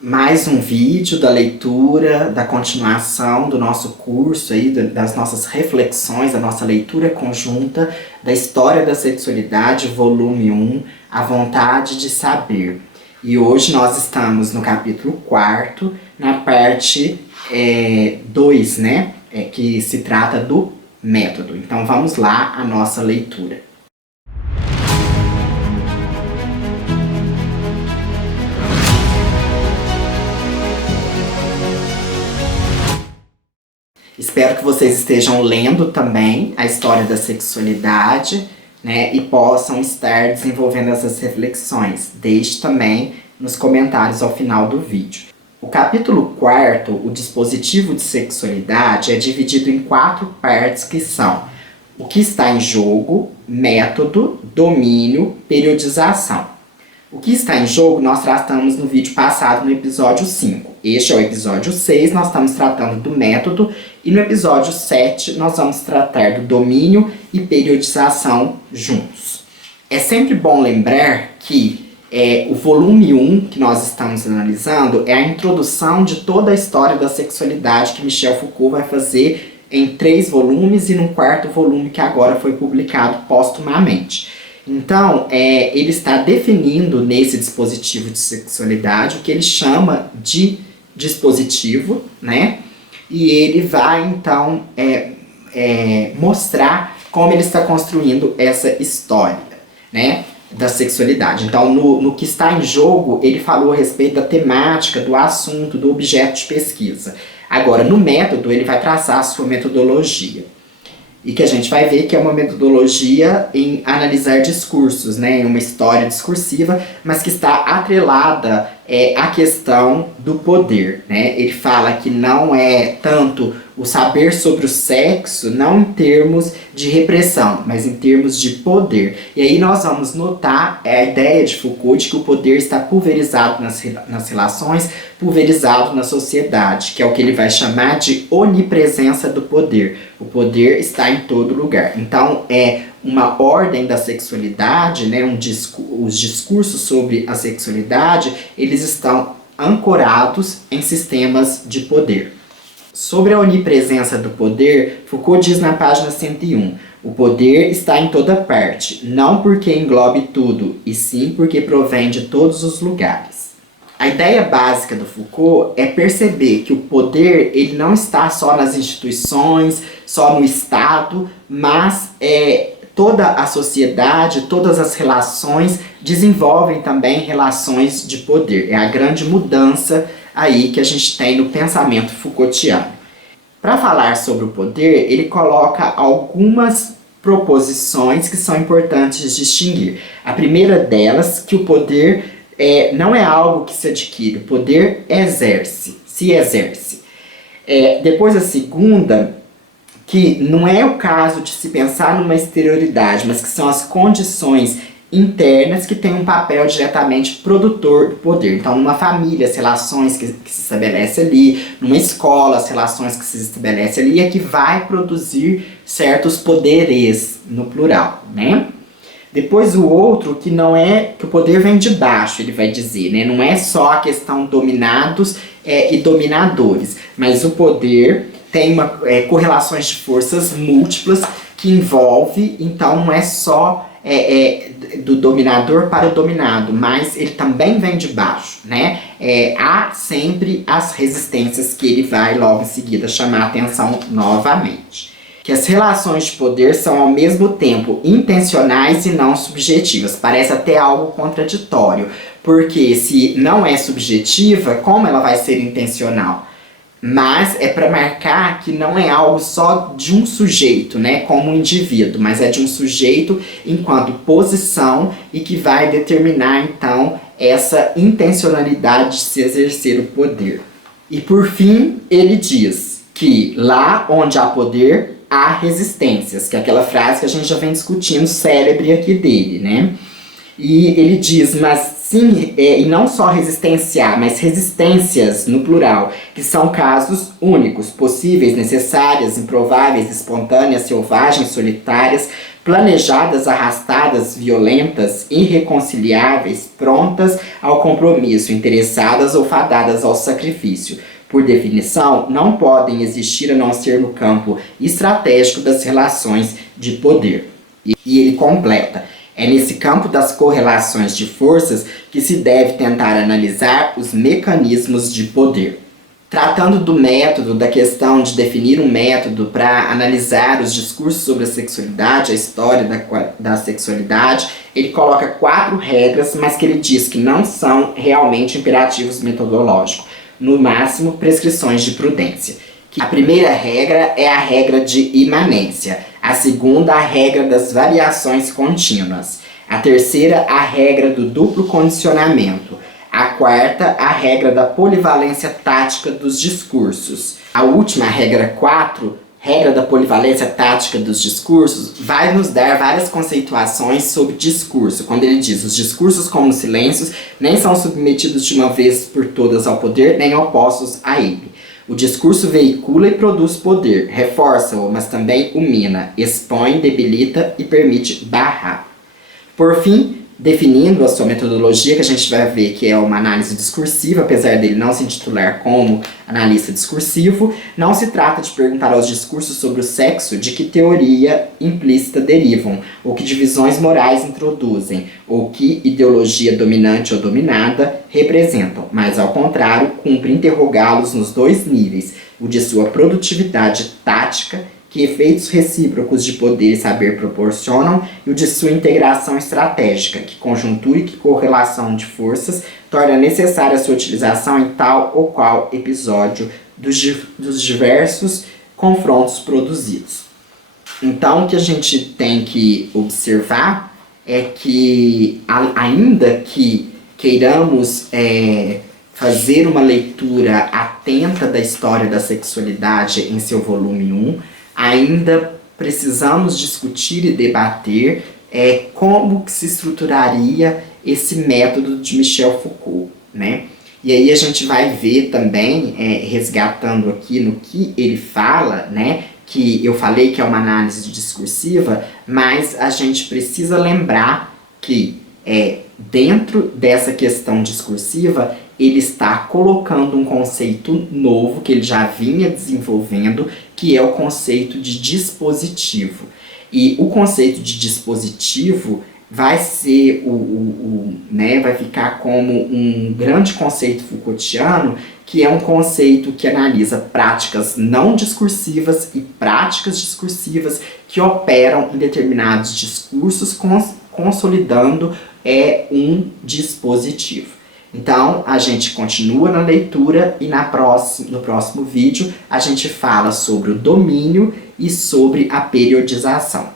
mais um vídeo da leitura, da continuação do nosso curso aí, das nossas reflexões, da nossa leitura conjunta da História da Sexualidade, volume 1, A Vontade de Saber. E hoje nós estamos no capítulo 4, na parte 2, né? Que se trata do método. Então vamos lá a nossa leitura. Espero que vocês estejam lendo também a história da sexualidade, né, e possam estar desenvolvendo essas reflexões. Deixe também nos comentários ao final do vídeo. O capítulo 4, o dispositivo de sexualidade, é dividido em 4 partes que são o que está em jogo, método, domínio, periodização. O que está em jogo nós tratamos no vídeo passado, no episódio 5. Este é o episódio 6, nós estamos tratando do método, e no episódio 7 nós vamos tratar do domínio e periodização juntos. É sempre bom lembrar que o volume 1 que nós estamos analisando é a introdução de toda a história da sexualidade que Michel Foucault vai fazer em 3 volumes e no 4º volume que agora foi publicado póstumamente. Então, ele está definindo nesse dispositivo de sexualidade o que ele chama de dispositivo, né? E ele vai, então, mostrar como ele está construindo essa história, né, da sexualidade. Então, no que está em jogo, ele falou a respeito da temática, do assunto, do objeto de pesquisa. Agora, no método, ele vai traçar a sua metodologia. E que a gente vai ver que é uma metodologia em analisar discursos, né, em uma história discursiva, mas que está atrelada à questão do poder, né? Ele fala que não é tanto o saber sobre o sexo, não em termos de repressão, mas em termos de poder. E aí nós vamos notar a ideia de Foucault de que o poder está pulverizado nas relações, pulverizado na sociedade, que é o que ele vai chamar de onipresença do poder. O poder está em todo lugar. Então, é uma ordem da sexualidade, né, os discursos sobre a sexualidade, eles estão ancorados em sistemas de poder. Sobre a onipresença do poder, Foucault diz na página 101, o poder está em toda parte, não porque englobe tudo, e sim porque provém de todos os lugares. A ideia básica do Foucault é perceber que o poder ele não está só nas instituições, só no Estado, mas toda a sociedade, todas as relações desenvolvem também relações de poder. É a grande mudança aí que a gente tem no pensamento Foucaultiano. Para falar sobre o poder, ele coloca algumas proposições que são importantes distinguir. A primeira delas, que o poder não é algo que se adquire, o poder se exerce. Depois a segunda, que não é o caso de se pensar numa exterioridade, mas que são as condições internas que têm um papel diretamente produtor do poder. Então, numa família, as relações que se estabelecem ali, numa escola, as relações que se estabelecem ali, é que vai produzir certos poderes, no plural, né? Depois o outro, que não é, que o poder vem de baixo, ele vai dizer, né? Não é só a questão dominados e dominadores, mas o poder tem correlações de forças múltiplas que envolve, então não é só do dominador para o dominado, mas ele também vem de baixo, né? Há sempre as resistências que ele vai logo em seguida chamar a atenção novamente. Que as relações de poder são ao mesmo tempo intencionais e não subjetivas. Parece até algo contraditório, porque se não é subjetiva, como ela vai ser intencional? Mas é para marcar que não é algo só de um sujeito, né, como um indivíduo, mas é de um sujeito enquanto posição e que vai determinar, então, essa intencionalidade de se exercer o poder. E por fim, ele diz que lá onde há poder, há resistências, que é aquela frase que a gente já vem discutindo, célebre aqui dele, né? E ele diz, mas sim, e não só resistenciar, mas resistências no plural, que são casos únicos, possíveis, necessárias, improváveis, espontâneas, selvagens, solitárias, planejadas, arrastadas, violentas, irreconciliáveis, prontas ao compromisso, interessadas ou fadadas ao sacrifício. Por definição, não podem existir a não ser no campo estratégico das relações de poder. E ele completa: é nesse campo das correlações de forças que se deve tentar analisar os mecanismos de poder. Tratando do método, da questão de definir um método para analisar os discursos sobre a sexualidade, a história da sexualidade, ele coloca 4 regras, mas que ele diz que não são realmente imperativos metodológicos, no máximo prescrições de prudência. A primeira regra é a regra de imanência, a segunda a regra das variações contínuas, a terceira a regra do duplo condicionamento, a quarta, a regra da polivalência tática dos discursos. A última, a regra 4, regra da polivalência tática dos discursos, vai nos dar várias conceituações sobre discurso, quando ele diz: os discursos como silêncios nem são submetidos de uma vez por todas ao poder, nem opostos a ele. O discurso veicula e produz poder, reforça-o, mas também o mina, expõe, debilita e permite barrar. Por fim, definindo a sua metodologia, que a gente vai ver que é uma análise discursiva, apesar dele não se intitular como analista discursivo, não se trata de perguntar aos discursos sobre o sexo de que teoria implícita derivam, ou que divisões morais introduzem, ou que ideologia dominante ou dominada representam, mas ao contrário, cumpre interrogá-los nos 2 níveis, o de sua produtividade tática, que efeitos recíprocos de poder e saber proporcionam, e o de sua integração estratégica, que conjuntura e que correlação de forças torna necessária a sua utilização em tal ou qual episódio dos diversos confrontos produzidos. Então, o que a gente tem que observar é que, ainda que queiramos fazer uma leitura atenta da história da sexualidade em seu volume 1, ainda precisamos discutir e debater como que se estruturaria esse método de Michel Foucault, né? E aí a gente vai ver também, resgatando aqui no que ele fala, né, que eu falei que é uma análise discursiva, mas a gente precisa lembrar que dentro dessa questão discursiva, ele está colocando um conceito novo que ele já vinha desenvolvendo, que é o conceito de dispositivo. E o conceito de dispositivo vai ser vai ficar como um grande conceito Foucaultiano, que é um conceito que analisa práticas não discursivas e práticas discursivas que operam em determinados discursos, consolidando um dispositivo. Então, a gente continua na leitura e no próximo vídeo a gente fala sobre o domínio e sobre a periodização.